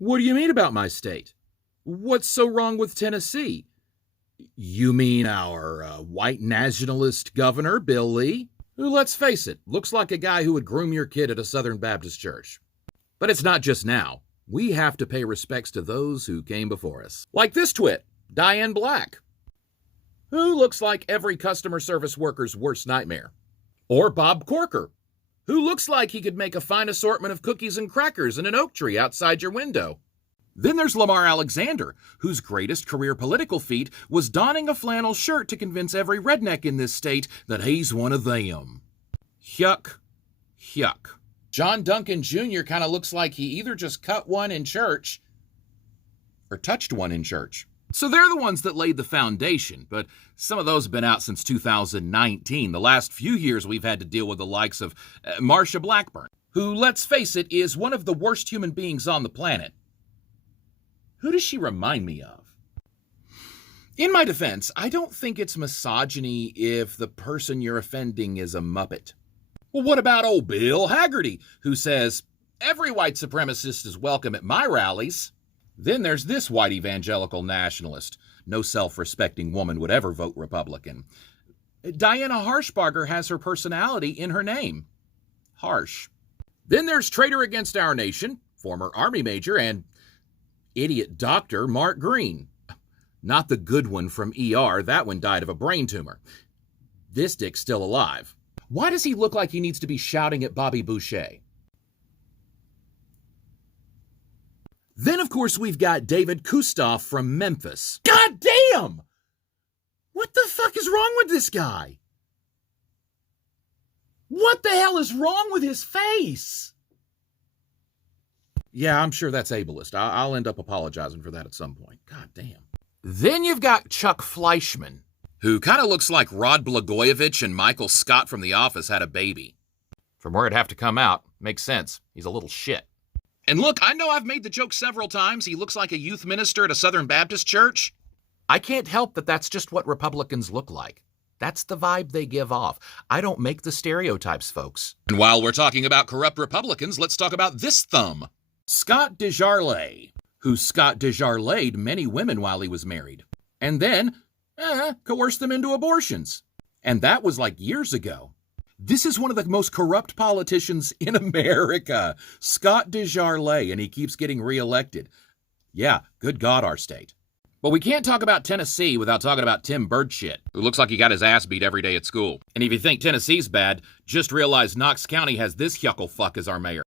What do you mean about my state? What's so wrong with Tennessee? You mean our white nationalist governor, Bill Lee? Who, let's face it, looks like a guy who would groom your kid at a Southern Baptist church. But it's not just now. We have to pay respects to those who came before us. Like this twit, Diane Black, who looks like every customer service worker's worst nightmare. Or Bob Corker, who looks like he could make a fine assortment of cookies and crackers in an oak tree outside your window. Then there's Lamar Alexander, whose greatest career political feat was donning a flannel shirt to convince every redneck in this state that he's one of them. Yuck. Yuck. John Duncan Jr. kind of looks like he either just cut one in church or touched one in church. So they're the ones that laid the foundation, but some of those have been out since 2019. The last few years we've had to deal with the likes of Marsha Blackburn, who, let's face it, is one of the worst human beings on the planet. Who does she remind me of? In my defense, I don't think it's misogyny if the person you're offending is a Muppet. Well, what about old Bill Haggerty, who says, every white supremacist is welcome at my rallies? Then there's this white evangelical nationalist. No self-respecting woman would ever vote Republican. Diana Harshbarger has her personality in her name. Harsh. Then there's Traitor Against Our Nation, former Army Major and idiot doctor Mark Green. Not the good one from ER, that one died of a brain tumor. This dick's still alive. Why does he look like he needs to be shouting at Bobby Boucher? Then, of course, we've got David Kustoff from Memphis. God damn! What the fuck is wrong with this guy? What the hell is wrong with his face? Yeah, I'm sure that's ableist. I'll end up apologizing for that at some point. God damn. Then you've got Chuck Fleischman, who kind of looks like Rod Blagojevich and Michael Scott from The Office had a baby. From where it'd have to come out, makes sense. He's a little shit. And look, I know I've made the joke several times. He looks like a youth minister at a Southern Baptist church. I can't help that that's just what Republicans look like. That's the vibe they give off. I don't make the stereotypes, folks. And while we're talking about corrupt Republicans, let's talk about this thumb. Scott DesJarlais, who Scott DesJarlais'd many women while he was married. And then, coerced them into abortions. And that was like years ago. This is one of the most corrupt politicians in America, Scott DesJarlais, and he keeps getting reelected. Yeah, good God, our state. But we can't talk about Tennessee without talking about Tim Birdshit, who looks like he got his ass beat every day at school. And if you think Tennessee's bad, just realize Knox County has this yuckle fuck as our mayor.